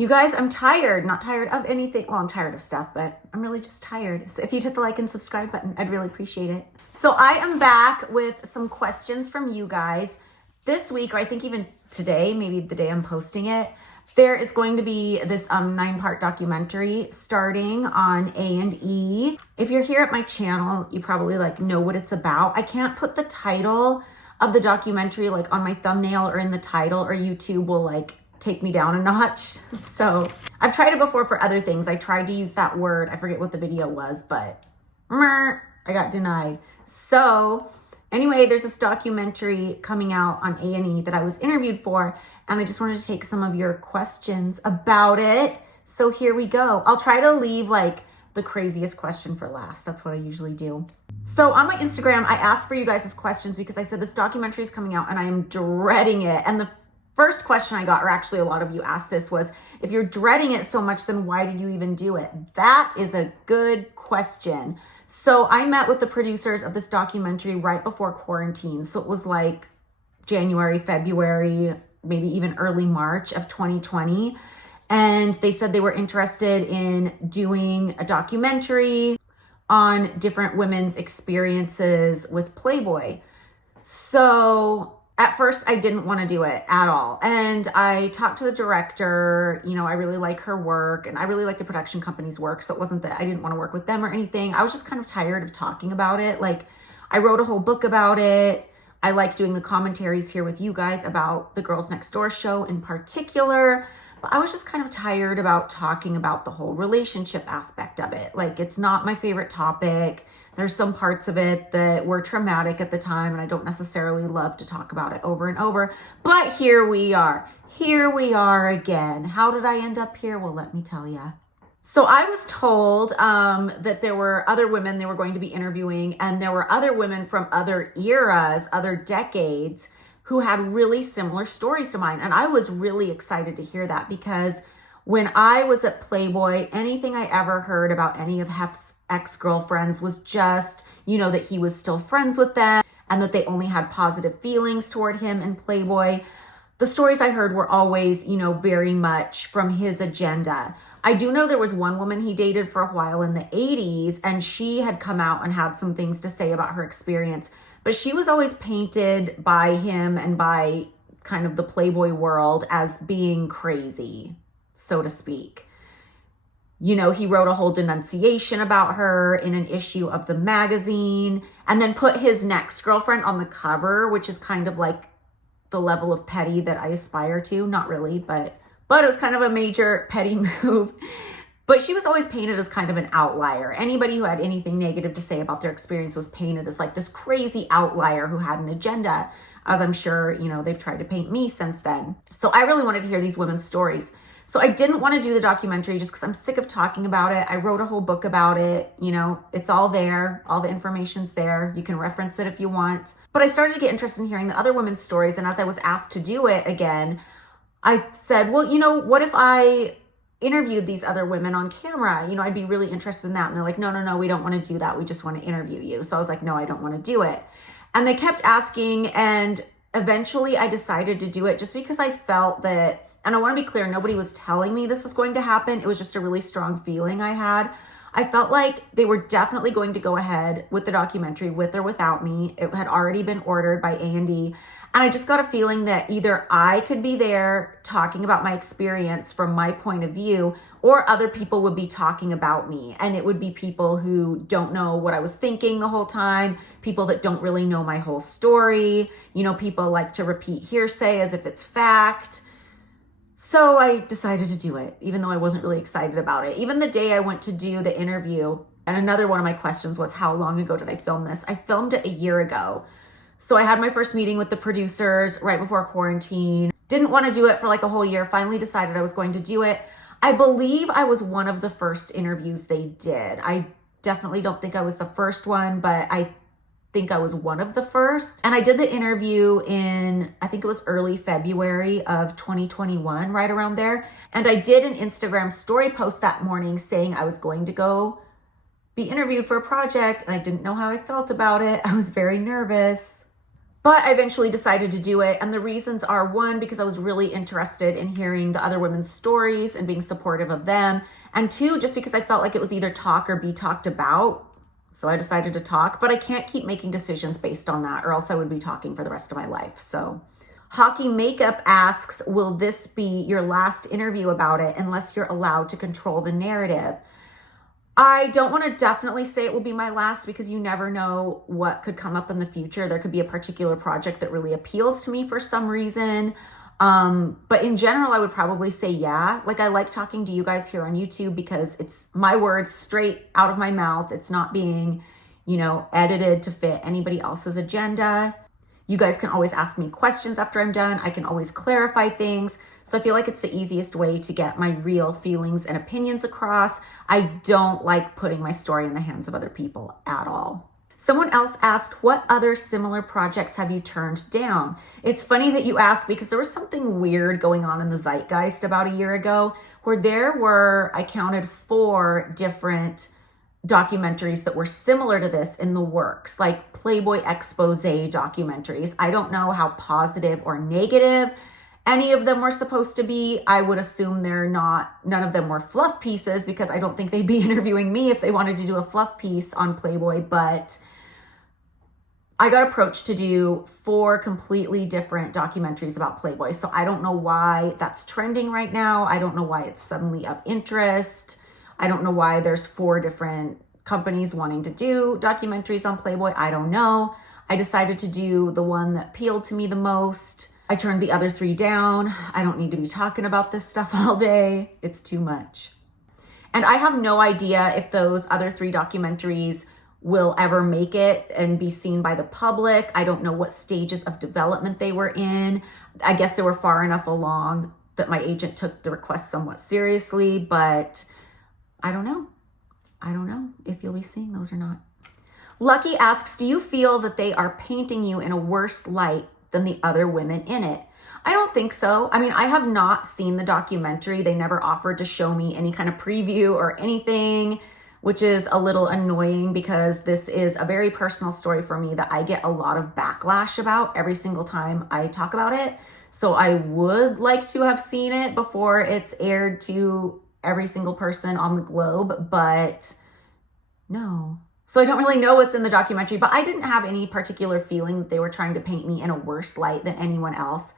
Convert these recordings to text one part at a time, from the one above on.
You guys, I'm tired. Not tired of anything. Well, I'm tired of stuff, but I'm really just tired. So if you'd hit the like and subscribe button, I'd really appreciate it. So I am back with some questions from you guys. This week, or I think even today, maybe the day I'm posting it, there is going to be this 9-part documentary starting on A&E. If you're here at my channel, you probably know what it's about. I can't put the title of the documentary on my thumbnail or in the title, or YouTube will take me down a notch. So I've tried it before for other things. I tried to use that word. I forget what the video was, but I got denied. So anyway, there's this documentary coming out on A&E that I was interviewed for, and I just wanted to take some of your questions about it. So here we go. I'll try to leave the craziest question for last. That's what I usually do. So on my Instagram, I asked for you guys' questions because I said this documentary is coming out and I am dreading it. And the first question I got, or actually a lot of you asked this, was, if you're dreading it so much, then why did you even do it? That is a good question. So I met with the producers of this documentary right before quarantine. So it was January, February, maybe even early March of 2020. And they said they were interested in doing a documentary on different women's experiences with Playboy. So at first, I didn't want to do it at all. And I talked to the director. I really like her work and I really like the production company's work. So it wasn't that I didn't want to work with them or anything. I was just kind of tired of talking about it. I wrote a whole book about it. I like doing the commentaries here with you guys about the Girls Next Door show in particular. But I was just kind of tired about talking about the whole relationship aspect of it. It's not my favorite topic. There's some parts of it that were traumatic at the time, and I don't necessarily love to talk about it over and over. But here we are. Here we are again. How did I end up here? Well, let me tell you. So I was told that there were other women they were going to be interviewing, and there were other women from other eras, other decades, who had really similar stories to mine. And I was really excited to hear that, because when I was at Playboy, anything I ever heard about any of Hef's ex-girlfriends was just, that he was still friends with them and that they only had positive feelings toward him in Playboy. The stories I heard were always, very much from his agenda. I do know there was one woman he dated for a while in the 80s, and she had come out and had some things to say about her experience. But she was always painted by him and by kind of the Playboy world as being crazy, so to speak. He wrote a whole denunciation about her in an issue of the magazine, and then put his next girlfriend on the cover, which is kind of the level of petty that I aspire to. Not really, but it was kind of a major petty move. But she was always painted as kind of an outlier. Anybody who had anything negative to say about their experience was painted as this crazy outlier who had an agenda, as I'm sure, they've tried to paint me since then. So I really wanted to hear these women's stories. So I didn't want to do the documentary just because I'm sick of talking about it. I wrote a whole book about it. It's all there. All the information's there. You can reference it if you want. But I started to get interested in hearing the other women's stories. And as I was asked to do it again, I said, well, what if I interviewed these other women on camera? I'd be really interested in that. And they're like, no, we don't want to do that. We just want to interview you. So I was like, no, I don't want to do it. And they kept asking. And eventually I decided to do it just because I felt that, and I want to be clear, nobody was telling me this was going to happen. It was just a really strong feeling I had. I felt like they were definitely going to go ahead with the documentary with or without me. It had already been ordered by A&E. And I just got a feeling that either I could be there talking about my experience from my point of view, or other people would be talking about me. And it would be people who don't know what I was thinking the whole time, people that don't really know my whole story. People like to repeat hearsay as if it's fact. So I decided to do it, even though I wasn't really excited about it. Even the day I went to do the interview, and another one of my questions was, how long ago did I film this? I filmed it a year ago. So I had my first meeting with the producers right before quarantine. Didn't want to do it for a whole year. Finally decided I was going to do it. I believe I was one of the first interviews they did. I definitely don't think I was the first one, but I think I was one of the first. And I did the interview in, I think it was early February of 2021, right around there. And I did an Instagram story post that morning saying I was going to go be interviewed for a project, and I didn't know how I felt about it. I was very nervous. But I eventually decided to do it. And the reasons are, one, because I was really interested in hearing the other women's stories and being supportive of them. And two, just because I felt like it was either talk or be talked about. So I decided to talk, but I can't keep making decisions based on that, or else I would be talking for the rest of my life. So Hockey Makeup asks, will this be your last interview about it unless you're allowed to control the narrative? I don't want to definitely say it will be my last, because you never know what could come up in the future. There could be a particular project that really appeals to me for some reason. But in general, I would probably say yeah. Like, I like talking to you guys here on YouTube because it's my words straight out of my mouth. It's not being, edited to fit anybody else's agenda. You guys can always ask me questions after I'm done. I can always clarify things. So I feel like it's the easiest way to get my real feelings and opinions across. I don't like putting my story in the hands of other people at all. Someone else asked, what other similar projects have you turned down? It's funny that you asked, because there was something weird going on in the zeitgeist about a year ago where there were, I counted 4 different documentaries that were similar to this in the works, like Playboy expose documentaries. I don't know how positive or negative any of them were supposed to be. I would assume none of them were fluff pieces, because I don't think they'd be interviewing me if they wanted to do a fluff piece on Playboy. But I got approached to do 4 completely different documentaries about Playboy. So I don't know why that's trending right now. I don't know why it's suddenly of interest. I don't know why there's 4 different companies wanting to do documentaries on Playboy. I don't know. I decided to do the one that appealed to me the most. I turned the other 3 down. I don't need to be talking about this stuff all day. It's too much. And I have no idea if those other 3 documentaries will ever make it and be seen by the public. I don't know what stages of development they were in. I guess they were far enough along that my agent took the request somewhat seriously, but I don't know. I don't know if you'll be seeing those or not. Lucky asks, do you feel that they are painting you in a worse light than the other women in it? I don't think so. I mean, I have not seen the documentary. They never offered to show me any kind of preview or anything, which is a little annoying, because this is a very personal story for me that I get a lot of backlash about every single time I talk about it. So I would like to have seen it before it's aired to every single person on the globe, but no. So I don't really know what's in the documentary, but I didn't have any particular feeling that they were trying to paint me in a worse light than anyone else.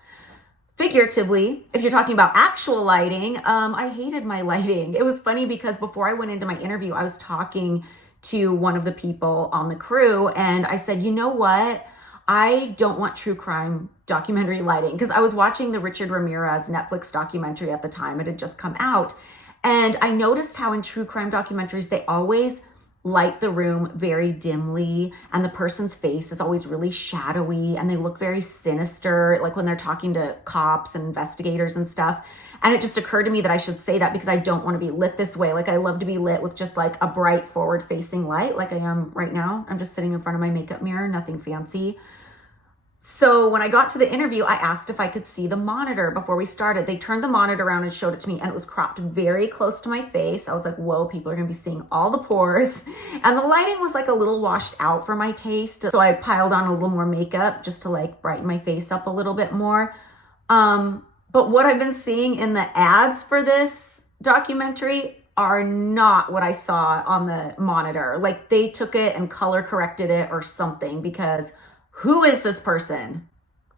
Figuratively, if you're talking about actual lighting, I hated my lighting. It was funny because before I went into my interview, I was talking to one of the people on the crew, and I said, you know what? I don't want true crime documentary lighting, because I was watching the Richard Ramirez Netflix documentary at the time. It had just come out. And I noticed how in true crime documentaries, they always light the room very dimly, and the person's face is always really shadowy, and they look very sinister, like when they're talking to cops and investigators and stuff. And it just occurred to me that I should say that, because I don't want to be lit this way. Like, I love to be lit with just like a bright forward facing light, like I am right now. I'm just sitting in front of my makeup mirror, nothing fancy. So when I got to the interview, I asked if I could see the monitor before we started. They turned the monitor around and showed it to me, and it was cropped very close to my face. I was like, whoa, people are gonna be seeing all the pores. And the lighting was like a little washed out for my taste. So I piled on a little more makeup just to like brighten my face up a little bit more. But what I've been seeing in the ads for this documentary are not what I saw on the monitor. Like, they took it and color corrected it or something, because who is this person?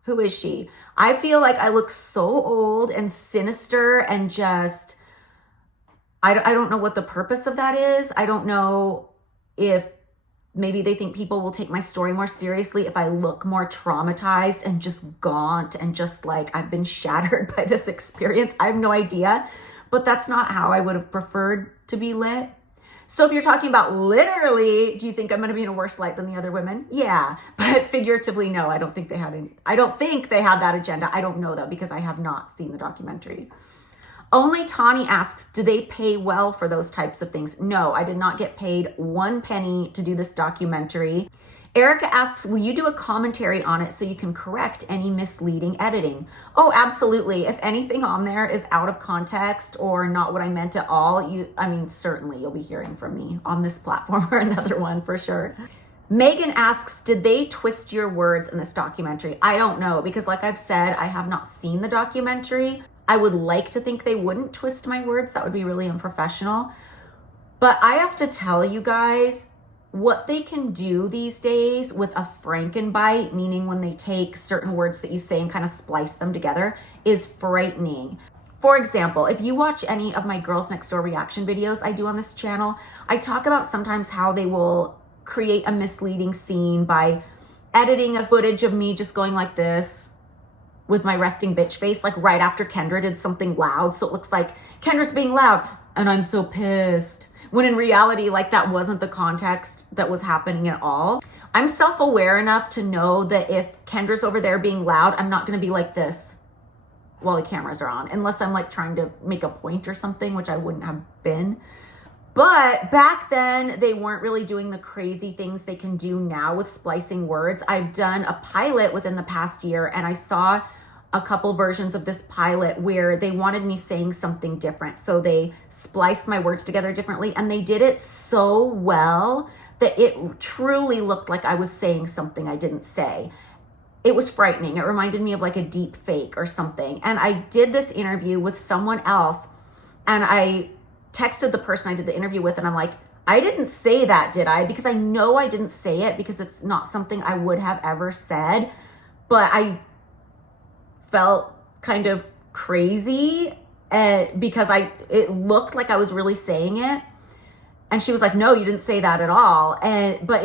Who is she? I feel like I look so old and sinister, and just, I don't know what the purpose of that is. I don't know if maybe they think people will take my story more seriously if I look more traumatized and just gaunt and just like I've been shattered by this experience. I have no idea, but that's not how I would have preferred to be lit. So if you're talking about literally, do you think I'm going to be in a worse light than the other women? Yeah, but figuratively, no. I don't think they had that agenda. I don't know though, because I have not seen the documentary. Only Tawny asks, do they pay well for those types of things? No, I did not get paid 1 penny to do this documentary. Erica asks, will you do a commentary on it so you can correct any misleading editing? Oh, absolutely. If anything on there is out of context or not what I meant at all, certainly you'll be hearing from me on this platform or another one for sure. Megan asks, did they twist your words in this documentary? I don't know, because like I've said, I have not seen the documentary. I would like to think they wouldn't twist my words. That would be really unprofessional. But I have to tell you guys, what they can do these days with a Frankenbite, meaning when they take certain words that you say and kind of splice them together, is frightening. For example, if you watch any of my Girls Next Door reaction videos I do on this channel, I talk about sometimes how they will create a misleading scene by editing a footage of me just going like this with my resting bitch face, like right after Kendra did something loud. So it looks like Kendra's being loud and I'm so pissed. When in reality, like that wasn't the context that was happening at all. I'm self-aware enough to know that if Kendra's over there being loud, I'm not gonna be like this while the cameras are on, unless I'm like trying to make a point or something, which I wouldn't have been. But back then, they weren't really doing the crazy things they can do now with splicing words. I've done a pilot within the past year, and I saw a couple versions of this pilot where they wanted me saying something different. So they spliced my words together differently, and they did it so well that it truly looked like I was saying something I didn't say. It was frightening. It reminded me of like a deep fake or something. And I did this interview with someone else, and I texted the person I did the interview with, and I'm like, I didn't say that, did I? Because I know I didn't say it, because it's not something I would have ever said, but I felt kind of crazy because it looked like I was really saying it. And she was like, no, you didn't say that at all. But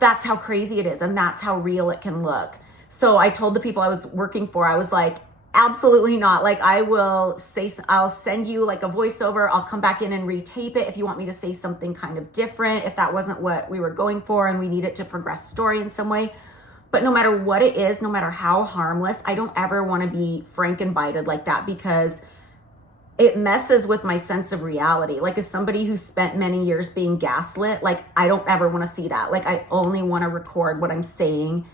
that's how crazy it is, and that's how real it can look. So I told the people I was working for, I was like, absolutely not. Like, I'll send you like a voiceover. I'll come back in and retape it if you want me to say something kind of different, if that wasn't what we were going for and we need it to progress story in some way. But no matter what it is, no matter how harmless, I don't ever want to be Frankenbited like that, because it messes with my sense of reality. Like, as somebody who spent many years being gaslit, like, I don't ever want to see that. Like, I only want to record what I'm saying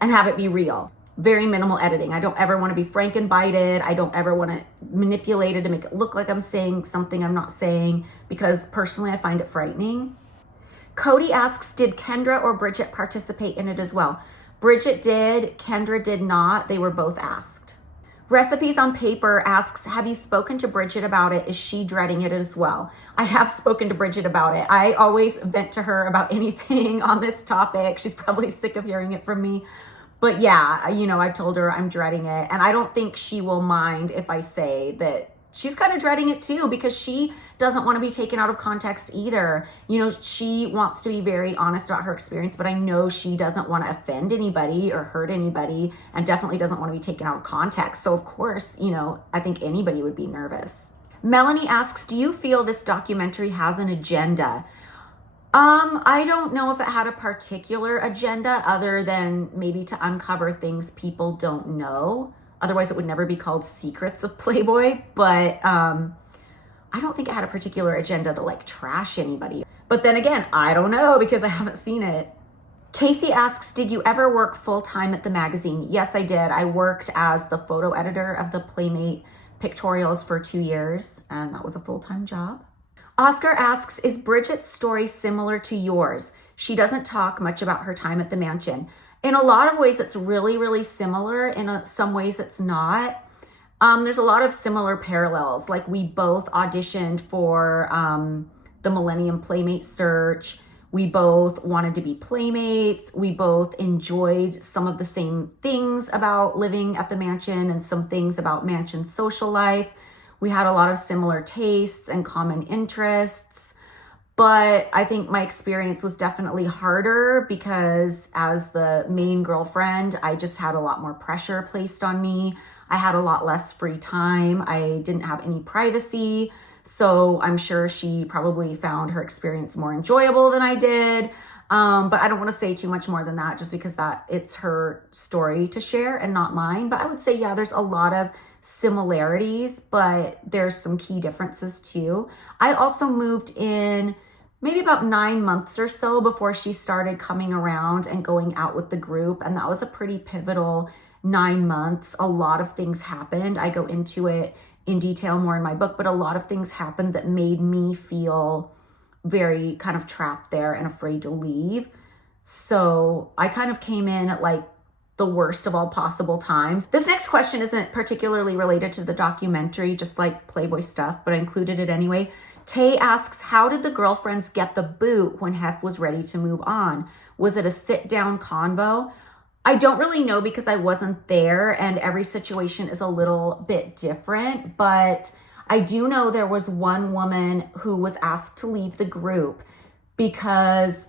and have it be real. Very minimal editing. I don't ever want to be Frankenbited. I don't ever want to manipulate it to make it look like I'm saying something I'm not saying, because personally I find it frightening. Cody asks, did Kendra or Bridget participate in it as well? Bridget did, Kendra did not. They were both asked. Recipes on Paper asks, have you spoken to Bridget about it? Is she dreading it as well? I have spoken to Bridget about it. I always vent to her about anything on this topic. She's probably sick of hearing it from me. But yeah, I've told her I'm dreading it. And I don't think she will mind if I say that she's kind of dreading it too, because she doesn't want to be taken out of context either. She wants to be very honest about her experience, but I know she doesn't want to offend anybody or hurt anybody, and definitely doesn't want to be taken out of context. So of course, I think anybody would be nervous. Melanie asks, do you feel this documentary has an agenda? I don't know if it had a particular agenda other than maybe to uncover things people don't know. Otherwise, it would never be called Secrets of Playboy. But I don't think it had a particular agenda to like trash anybody. But then again, I don't know, because I haven't seen it. Casey asks, did you ever work full-time at the magazine? Yes, I did. I worked as the photo editor of the Playmate pictorials for 2 years, and that was a full-time job. Oscar asks, is Bridget's story similar to yours? She doesn't talk much about her time at the mansion. In a lot of ways, it's really, really similar. In some ways, it's not. There's a lot of similar parallels. Like, we both auditioned for the Millennium Playmate search. We both wanted to be playmates. We both enjoyed some of the same things about living at the mansion and some things about mansion social life. We had a lot of similar tastes and common interests. But I think my experience was definitely harder because as the main girlfriend, I just had a lot more pressure placed on me. I had a lot less free time. I didn't have any privacy. So I'm sure she probably found her experience more enjoyable than I did. But I don't want to say too much more than that, just because it's her story to share and not mine. But I would say, yeah, there's a lot of similarities, but there's some key differences too. I also moved in maybe about 9 months or so before she started coming around and going out with the group. And that was a pretty pivotal 9 months. A lot of things happened. I go into it in detail more in my book, but a lot of things happened that made me feel very kind of trapped there and afraid to leave. So I kind of came in at like the worst of all possible times. This next question isn't particularly related to the documentary, just like Playboy stuff, but I included it anyway. Tay asks, how did the girlfriends get the boot when Hef was ready to move on? Was it a sit-down convo? I don't really know because I wasn't there and every situation is a little bit different, but I do know there was one woman who was asked to leave the group because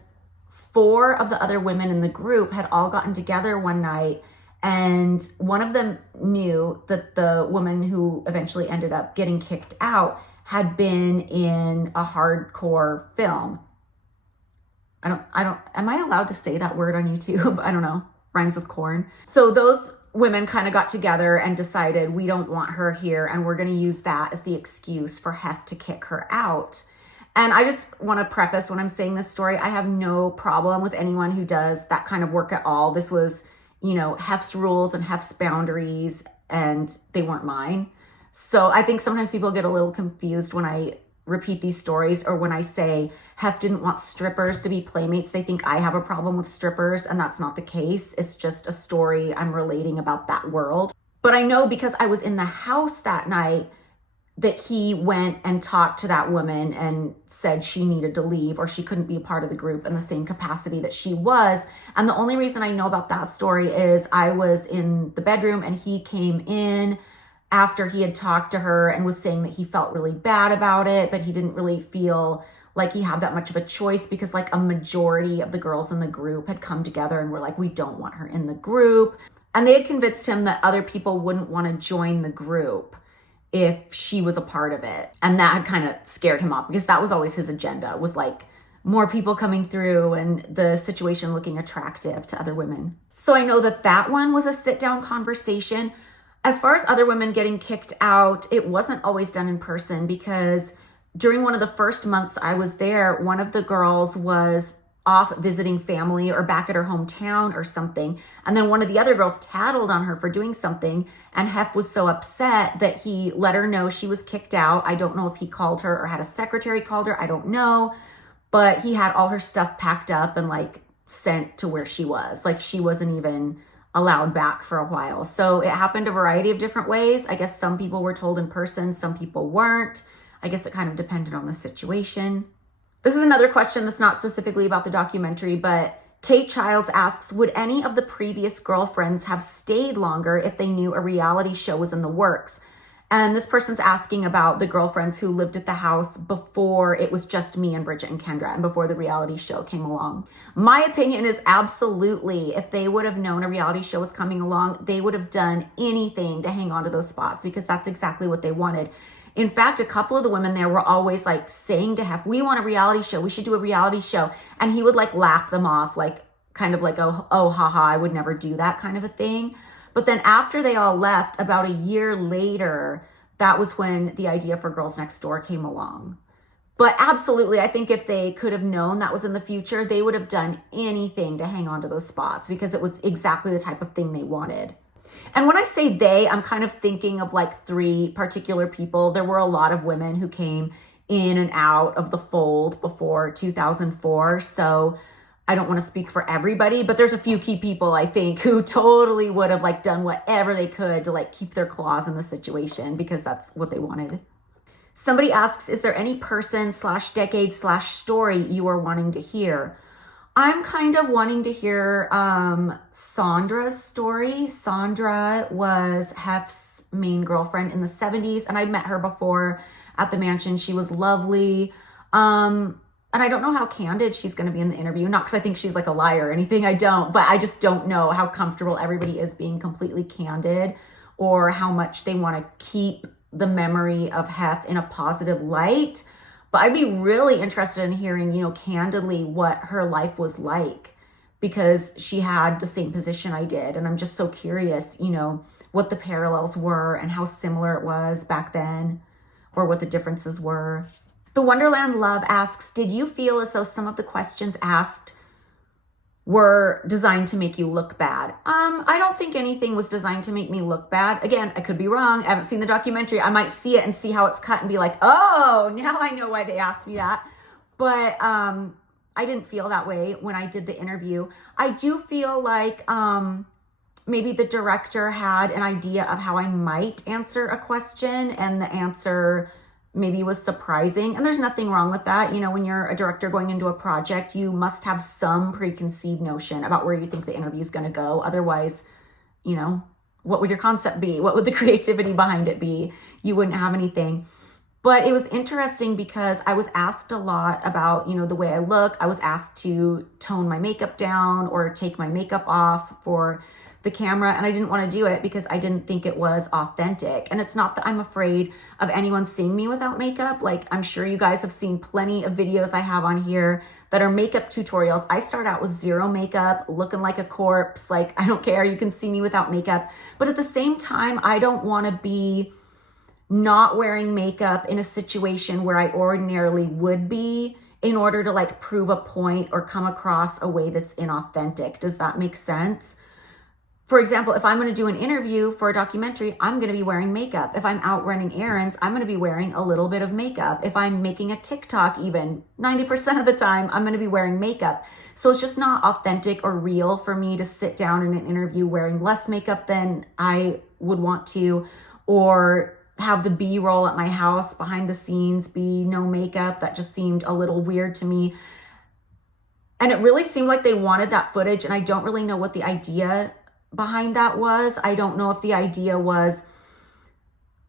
4 of the other women in the group had all gotten together one night, and one of them knew that the woman who eventually ended up getting kicked out had been in a hardcore film. Am I allowed to say that word on YouTube? I don't know. Rhymes with corn. So those women kind of got together and decided we don't want her here, and we're going to use that as the excuse for Hef to kick her out. And I just want to preface when I'm saying this story, I have no problem with anyone who does that kind of work at all. This was, you know, Hef's rules and Hef's boundaries, and they weren't mine. So I think sometimes people get a little confused when I repeat these stories or when I say Hef didn't want strippers to be playmates. They think I have a problem with strippers, and that's not the case. It's just a story I'm relating about that world. But I know because I was in the house that night that he went and talked to that woman and said she needed to leave or she couldn't be a part of the group in the same capacity that she was. And the only reason I know about that story is I was in the bedroom and he came in after he had talked to her and was saying that he felt really bad about it, but he didn't really feel like he had that much of a choice because like a majority of the girls in the group had come together and were like, we don't want her in the group. And they had convinced him that other people wouldn't want to join the group if she was a part of it. And that had kind of scared him off because that was always his agenda, was like more people coming through and the situation looking attractive to other women. So I know that that one was a sit down conversation. As far as other women getting kicked out, it wasn't always done in person because during one of the first months I was there, one of the girls was off visiting family or back at her hometown or something. And then one of the other girls tattled on her for doing something. And Hef was so upset that he let her know she was kicked out. I don't know if he called her or had a secretary called her. I don't know. But he had all her stuff packed up and like sent to where she was. Like she wasn't even allowed back for a while. So it happened a variety of different ways. I guess some people were told in person, some people weren't. I guess it kind of depended on the situation. This is another question that's not specifically about the documentary, but Kate Childs asks, would any of the previous girlfriends have stayed longer if they knew a reality show was in the works? And this person's asking about the girlfriends who lived at the house before it was just me and Bridget and Kendra and before the reality show came along. My opinion is absolutely, if they would have known a reality show was coming along, they would have done anything to hang on to those spots because that's exactly what they wanted. In fact, a couple of the women there were always like saying to Hef, we want a reality show. We should do a reality show. And he would like laugh them off, like kind of like, oh, haha, I would never do that kind of a thing. But then after they all left, about a year later, that was when the idea for Girls Next Door came along. But absolutely, I think if they could have known that was in the future, they would have done anything to hang on to those spots because it was exactly the type of thing they wanted. And when I say they, I'm kind of thinking of like 3 particular people. There were a lot of women who came in and out of the fold before 2004. So I don't want to speak for everybody, but there's a few key people I think who totally would have like done whatever they could to like keep their claws in the situation because that's what they wanted. Somebody asks, is there any person/decade/story you are wanting to hear? I'm kind of wanting to hear Sandra's story. Sandra was Hef's main girlfriend in the 70s, and I met her before at the mansion. She was lovely. And I don't know how candid she's going to be in the interview. Not because I think she's like a liar or anything. I don't. But I just don't know how comfortable everybody is being completely candid or how much they want to keep the memory of Hef in a positive light. But I'd be really interested in hearing, candidly what her life was like because she had the same position I did. And I'm just so curious, what the parallels were and how similar it was back then or what the differences were. The Wonderland Love asks, did you feel as though some of the questions asked were designed to make you look bad? I don't think anything was designed to make me look bad. Again, I could be wrong. I haven't seen the documentary. I might see it and see how it's cut and be like, oh, now I know why they asked me that. But I didn't feel that way when I did the interview. I do feel like maybe the director had an idea of how I might answer a question, and the answer maybe was surprising. And there's nothing wrong with that. You know, when you're a director going into a project, you must have some preconceived notion about where you think the interview is going to go. Otherwise, you know, what would your concept be? What would the creativity behind it be? You wouldn't have anything. But it was interesting because I was asked a lot about, you know, the way I look. I was asked to tone my makeup down or take my makeup off for the camera, and I didn't want to do it because I didn't think it was authentic. And it's not that I'm afraid of anyone seeing me without makeup. Like, I'm sure you guys have seen plenty of videos I have on here that are makeup tutorials. I start out with zero makeup, looking like a corpse. Like, I don't care, you can see me without makeup. But at the same time, I don't want to be not wearing makeup in a situation where I ordinarily would be in order to like prove a point or come across a way that's inauthentic. Does that make sense? For example, if I'm going to do an interview for a documentary, I'm going to be wearing makeup. If I'm out running errands, I'm going to be wearing a little bit of makeup. If I'm making a TikTok, even 90% of the time, I'm going to be wearing makeup. So it's just not authentic or real for me to sit down in an interview wearing less makeup than I would want to, or have the B-roll at my house behind the scenes be no makeup. That just seemed a little weird to me. And it really seemed like they wanted that footage, and I don't really know what the idea behind that was. I don't know if the idea was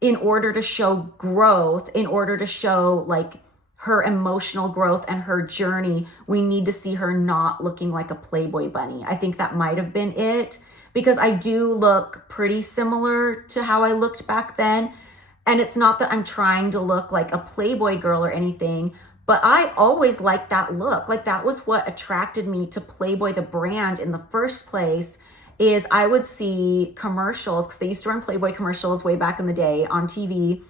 in order to show growth, in order to show like her emotional growth and her journey, we need to see her not looking like a Playboy bunny. I think that might have been it, because I do look pretty similar to how I looked back then. And it's not that I'm trying to look like a Playboy girl or anything, but I always liked that look. Like, that was what attracted me to Playboy, the brand, in the first place. Is I would see commercials, because they used to run Playboy commercials way back in the day on TV,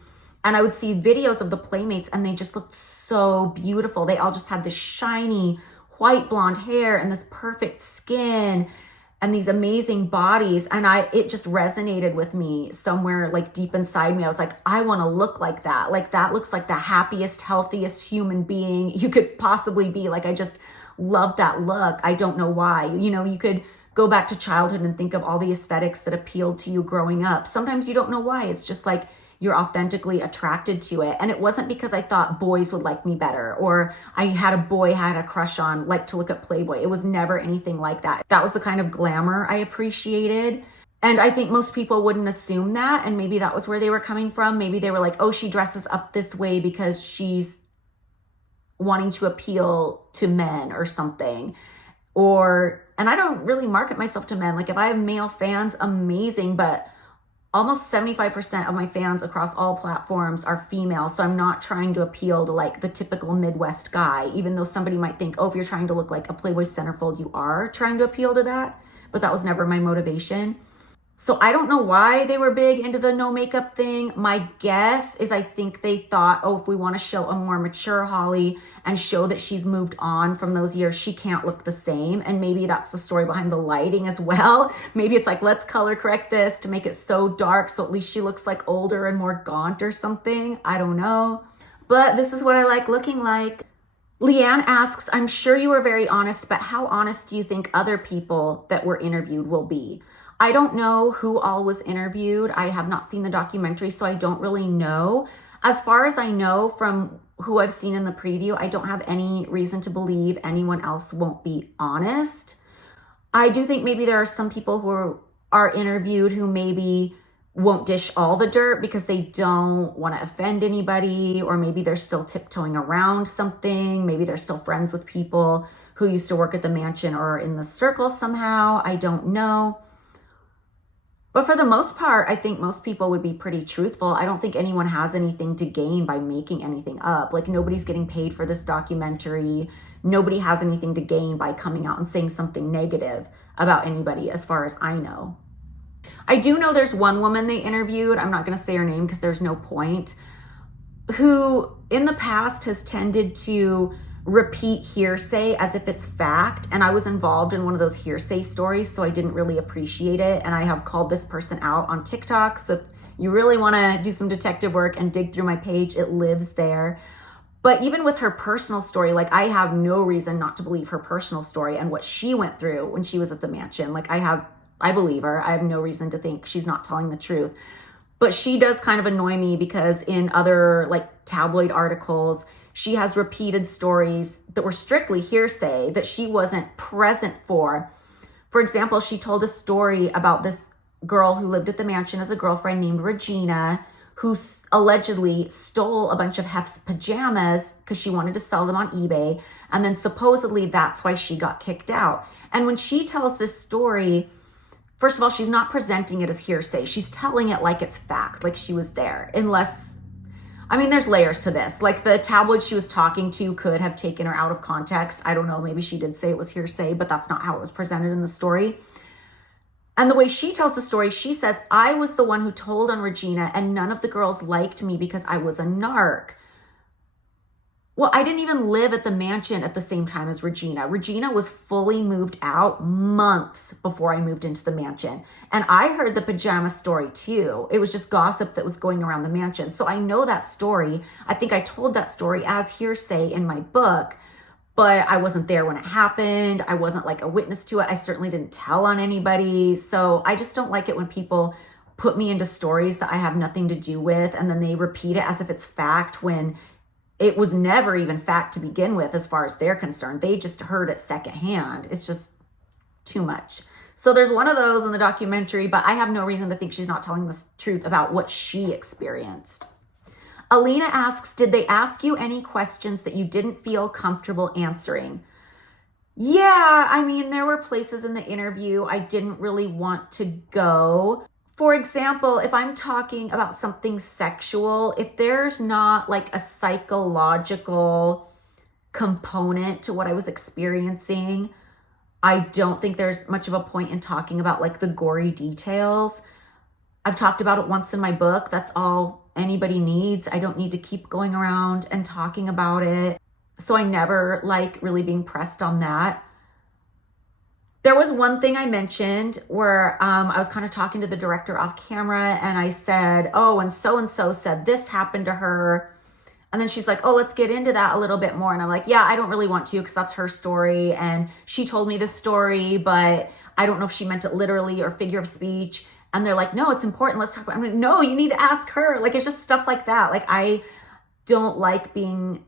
and I would see videos of the Playmates, and they just looked so beautiful. They all just had this shiny white blonde hair and this perfect skin and these amazing bodies, and it just resonated with me somewhere like deep inside me. I was like, I want to look like that. Like, that looks like the happiest, healthiest human being you could possibly be. Like, I just love that look. I don't know why. You know, you could go back to childhood and think of all the aesthetics that appealed to you growing up. Sometimes you don't know why. It's just like you're authentically attracted to it. And it wasn't because I thought boys would like me better, or I had a crush on, like, to look at Playboy. It was never anything like that. That was the kind of glamour I appreciated. And I think most people wouldn't assume that. And maybe that was where they were coming from. Maybe they were like, oh, she dresses up this way because she's wanting to appeal to men or something. And I don't really market myself to men. Like, if I have male fans, amazing, but almost 75% of my fans across all platforms are female. So I'm not trying to appeal to like the typical Midwest guy, even though somebody might think, oh, if you're trying to look like a Playboy centerfold, you are trying to appeal to that. But that was never my motivation. So I don't know why they were big into the no makeup thing. My guess is I think they thought, oh, if we want to show a more mature Holly and show that she's moved on from those years, she can't look the same. And maybe that's the story behind the lighting as well. Maybe it's like, let's color correct this to make it so dark so at least she looks like older and more gaunt or something. I don't know. But this is what I like looking like. Leanne asks, I'm sure you were very honest, but how honest do you think other people that were interviewed will be? I don't know who all was interviewed. I have not seen the documentary, so I don't really know. As far as I know from who I've seen in the preview, I don't have any reason to believe anyone else won't be honest. I do think maybe there are some people who are interviewed who maybe won't dish all the dirt because they don't want to offend anybody, or maybe they're still tiptoeing around something. Maybe they're still friends with people who used to work at the mansion or in the circle somehow. I don't know. But for the most part, I think most people would be pretty truthful. I don't think anyone has anything to gain by making anything up. Like, nobody's getting paid for this documentary. Nobody has anything to gain by coming out and saying something negative about anybody, as far as I know. I do know there's one woman they interviewed, I'm not going to say her name because there's no point, who in the past has tended to repeat hearsay as if it's fact. And I was involved in one of those hearsay stories, so I didn't really appreciate it. And I have called this person out on TikTok. So if you really want to do some detective work and dig through my page, it lives there. But even with her personal story, like I have no reason not to believe her personal story and what she went through when she was at the mansion. Like I believe her. I have no reason to think she's not telling the truth. But she does kind of annoy me because in other like tabloid articles, she has repeated stories that were strictly hearsay that she wasn't present for. For example, she told a story about this girl who lived at the mansion as a girlfriend named Regina, who allegedly stole a bunch of Hef's pajamas because she wanted to sell them on eBay. And then supposedly that's why she got kicked out. And when she tells this story, first of all, she's not presenting it as hearsay. She's telling it like it's fact, like she was there. Unless, I mean, there's layers to this. Like the tabloid she was talking to could have taken her out of context. I don't know, maybe she did say it was hearsay, but that's not how it was presented in the story. And the way she tells the story, she says, I was the one who told on Regina and none of the girls liked me because I was a narc. Well, I didn't even live at the mansion at the same time as Regina. Regina was fully moved out months before I moved into the mansion. And I heard the pajama story too. It was just gossip that was going around the mansion. So I know that story. I think I told that story as hearsay in my book, but I wasn't there when it happened. I wasn't like a witness to it. I certainly didn't tell on anybody. So I just don't like it when people put me into stories that I have nothing to do with and then they repeat it as if it's fact when it was never even fact to begin with as far as they're concerned. They just heard it secondhand. It's just too much. So there's one of those in the documentary, but I have no reason to think she's not telling the truth about what she experienced. Alina asks, did they ask you any questions that you didn't feel comfortable answering? Yeah, I mean, there were places in the interview I didn't really want to go. For example, if I'm talking about something sexual, if there's not like a psychological component to what I was experiencing, I don't think there's much of a point in talking about like the gory details. I've talked about it once in my book. That's all anybody needs. I don't need to keep going around and talking about it. So I never like really being pressed on that. There was one thing I mentioned where I was kind of talking to the director off camera and I said, oh, and so said this happened to her. And then she's like, oh, let's get into that a little bit more. And I'm like, yeah, I don't really want to because that's her story. And she told me this story, but I don't know if she meant it literally or figure of speech. And they're like, no, it's important. Let's talk about it. I'm like, no, you need to ask her. Like, it's just stuff like that. Like, I don't like being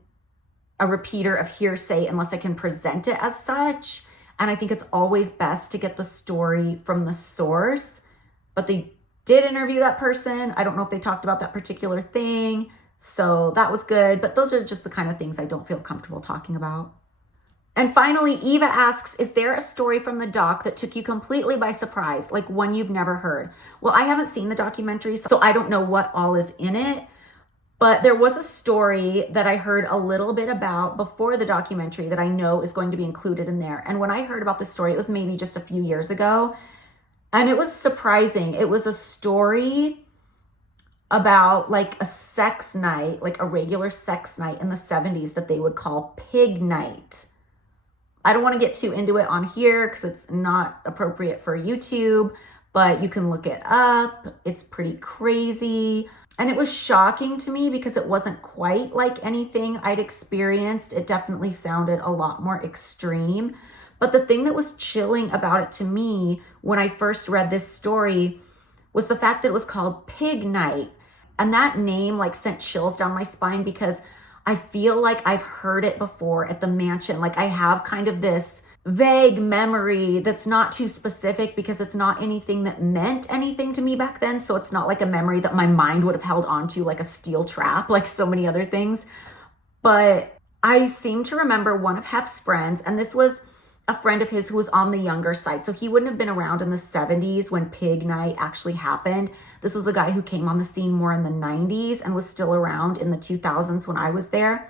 a repeater of hearsay unless I can present it as such. And I think it's always best to get the story from the source. But they did interview that person. I don't know if they talked about that particular thing. So that was good. But those are just the kind of things I don't feel comfortable talking about. And finally, Eva asks, is there a story from the doc that took you completely by surprise, like one you've never heard? Well, I haven't seen the documentary, so I don't know what all is in it. But there was a story that I heard a little bit about before the documentary that I know is going to be included in there. And when I heard about this story, it was maybe just a few years ago. And it was surprising. It was a story about like a sex night, like a regular sex night in the 70s that they would call pig night. I don't want to get too into it on here because it's not appropriate for YouTube, but you can look it up. It's pretty crazy. And it was shocking to me because it wasn't quite like anything I'd experienced. It definitely sounded a lot more extreme. But the thing that was chilling about it to me when I first read this story was the fact that it was called Pig Night. And that name like sent chills down my spine because I feel like I've heard it before at the mansion. Like I have kind of this vague memory that's not too specific because it's not anything that meant anything to me back then. So it's not like a memory that my mind would have held onto like a steel trap, like so many other things. But I seem to remember one of Hef's friends, and this was a friend of his who was on the younger side. So he wouldn't have been around in the 70s when Pig Night actually happened. This was a guy who came on the scene more in the 90s and was still around in the 2000s when I was there.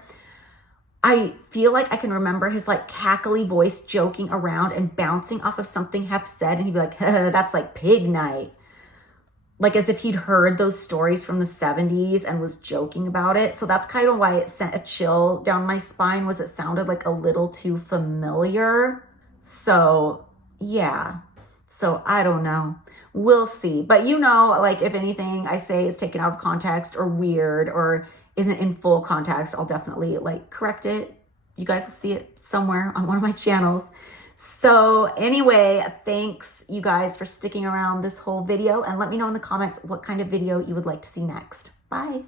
I feel like I can remember his like cackly voice joking around and bouncing off of something Hef said. And he'd be like, that's like Pig Night. Like as if he'd heard those stories from the 70s and was joking about it. So that's kind of why it sent a chill down my spine, was it sounded like a little too familiar. So yeah. So I don't know. We'll see. But you know, like if anything I say is taken out of context or weird or isn't in full context, I'll definitely like correct it. You guys will see it somewhere on one of my channels. So anyway, thanks you guys for sticking around this whole video, and let me know in the comments what kind of video you would like to see next. Bye.